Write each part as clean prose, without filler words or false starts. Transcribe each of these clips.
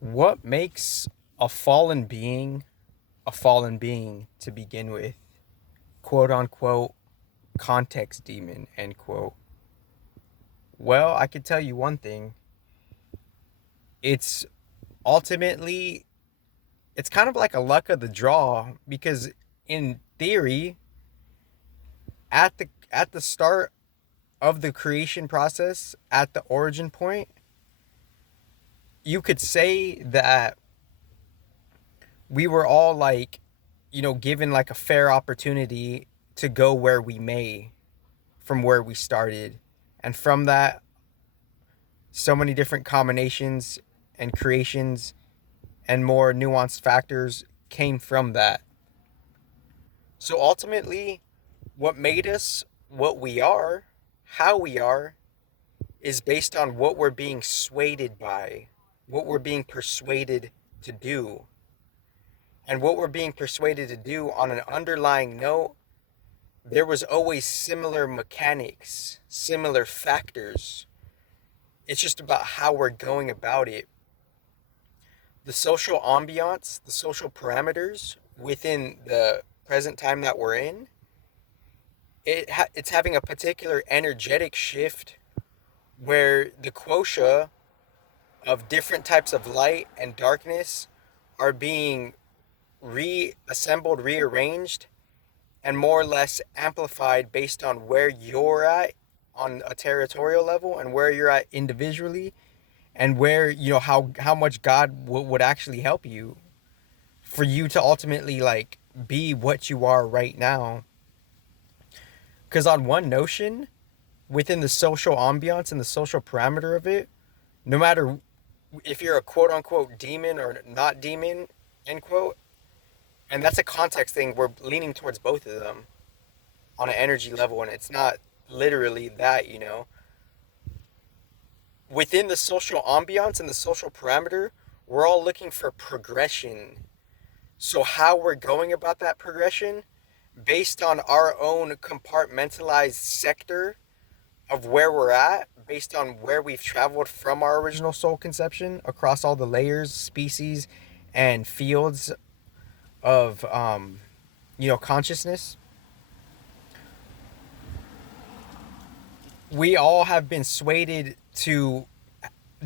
What makes a fallen being a fallen being to begin with? Quote unquote, context demon, end quote. Well, I can tell you one thing. It's ultimately, it's kind of like a luck of the draw because in theory, at the start of the creation process, at the origin point, you could say that we were all like, given like a fair opportunity to go where we may from where we started. And from that, so many different combinations and creations and more nuanced factors came from that. So ultimately, what made us what we are, how we are, is based on what we're being swayed by, what we're being persuaded to do. And what we're being persuaded to do on an underlying note, there was always similar mechanics, similar factors. It's just about how we're going about it. The social ambiance, the social parameters within the present time that we're in, it's having a particular energetic shift where the quota of different types of light and darkness are being reassembled, rearranged, and more or less amplified based on where you're at on a territorial level and where you're at individually, and where how much God would actually help you for you to ultimately like be what you are right now. Because on one notion, within the social ambiance and the social parameter of it, no matter if you're a quote unquote demon or not demon, end quote, and that's a context thing, we're leaning towards both of them on an energy level, and it's not literally that. Within the social ambiance and the social parameter, we're all looking for progression. So, how we're going about that progression based on our own compartmentalized sector of where we're at, based on where we've traveled from our original soul conception across all the layers, species, and fields of, consciousness. We all have been swayed to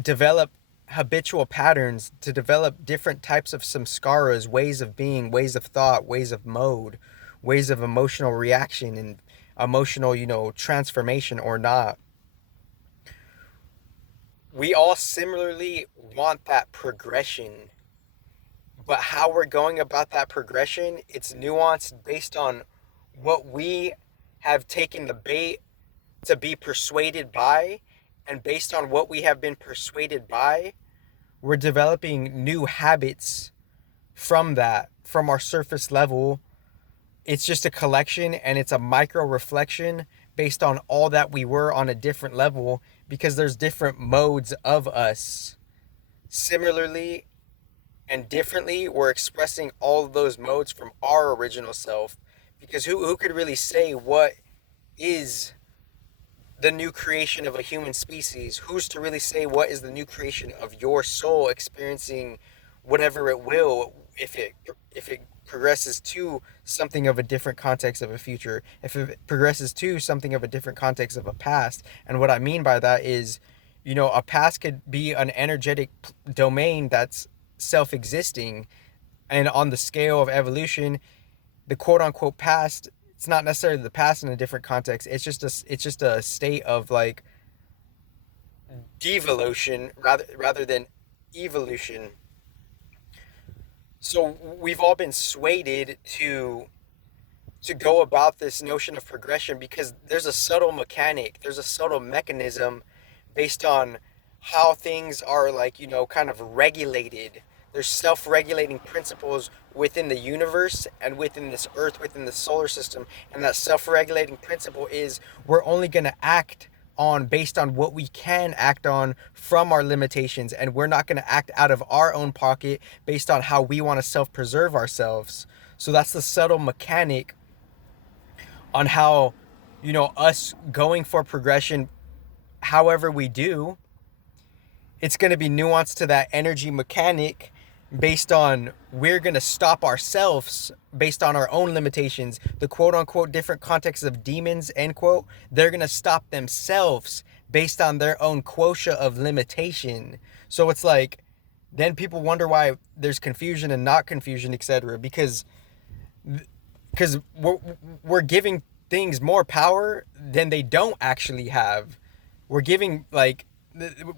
develop habitual patterns, to develop different types of samskaras, ways of being, ways of thought, ways of mode, ways of emotional reaction and emotional, transformation or not. We all similarly want that progression, but how we're going about that progression, it's nuanced based on what we have taken the bait to be persuaded by, and based on what we have been persuaded by, we're developing new habits from that, from our surface level. It's just a collection and it's a micro reflection based on all that we were on a different level, because there's different modes of us. Similarly and differently, we're expressing all of those modes from our original self, because who could really say what is the new creation of a human species? Who's to really say what is the new creation of your soul experiencing whatever it will, if it progresses to something of a different context of a future, if it progresses to something of a different context of a past? And what I mean by that is, a past could be an energetic domain that's self-existing, and on the scale of evolution, the quote unquote past, it's not necessarily the past in a different context. It's just a state of like devolution rather than evolution. So we've all been swayed to go about this notion of progression because there's a subtle mechanic, there's a subtle mechanism based on how things are, like, kind of regulated. There's self-regulating principles within the universe and within this earth, within the solar system. And that self-regulating principle is we're only going to act on based on what we can act on from our limitations, and we're not going to act out of our own pocket based on how we want to self-preserve ourselves. So that's the subtle mechanic on how, us going for progression however we do, it's going to be nuanced to that energy mechanic based on we're going to stop ourselves based on our own limitations. The quote unquote different contexts of demons, end quote, they're going to stop themselves based on their own quota of limitation. So it's like, then people wonder why there's confusion and not confusion, etc. Because we're giving things more power than they don't actually have. We're giving like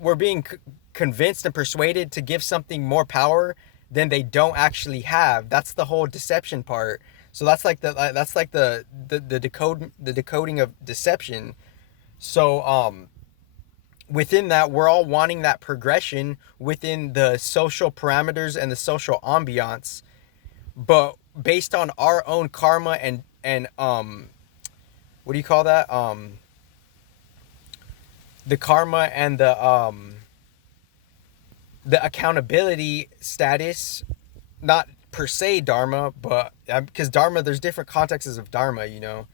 we're being convinced and persuaded to give something more power than they don't actually have. That's the whole deception part. So that's like the decoding of deception. So within that, we're all wanting that progression within the social parameters and the social ambiance, but based on our own karma and what do you call that, the karma and the accountability status, not per se dharma, but because dharma, there's different contexts of dharma, you know.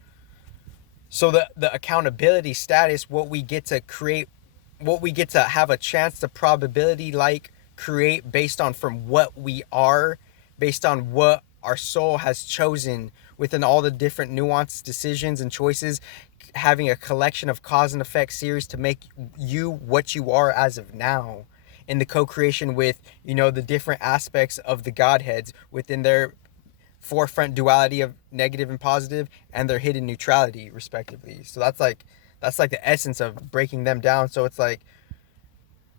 So the accountability status, what we get to create, what we get to have a chance to probability like create based on from what we are, based on what our soul has chosen within all the different nuanced decisions and choices, having a collection of cause and effect series to make you what you are as of now, in the co-creation with, you know, the different aspects of the godheads within their forefront duality of negative and positive and their hidden neutrality respectively. So that's like the essence of breaking them down. So it's like,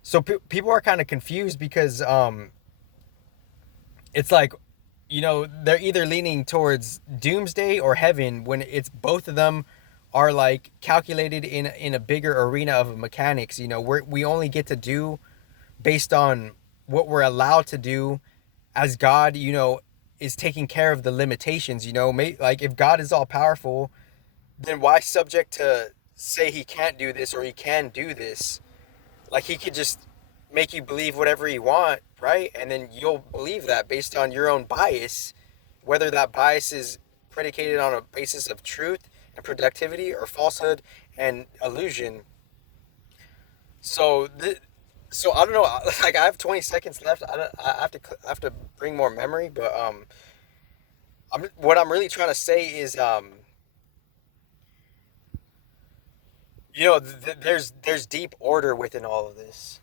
so people are kind of confused because it's like, you know, they're either leaning towards doomsday or heaven when it's both of them are like calculated in a bigger arena of mechanics. You know, we only get to do based on what we're allowed to do as God, you know, is taking care of the limitations. You know, like if God is all powerful, then why subject to say he can't do this or he can do this? Like he could just make you believe whatever you want, right? And then you'll believe that based on your own bias, whether that bias is predicated on a basis of truth and productivity or falsehood and illusion. So so I don't know. Like I have 20 seconds left. I have to bring more memory, but what I'm really trying to say is you know, there's deep order within all of this.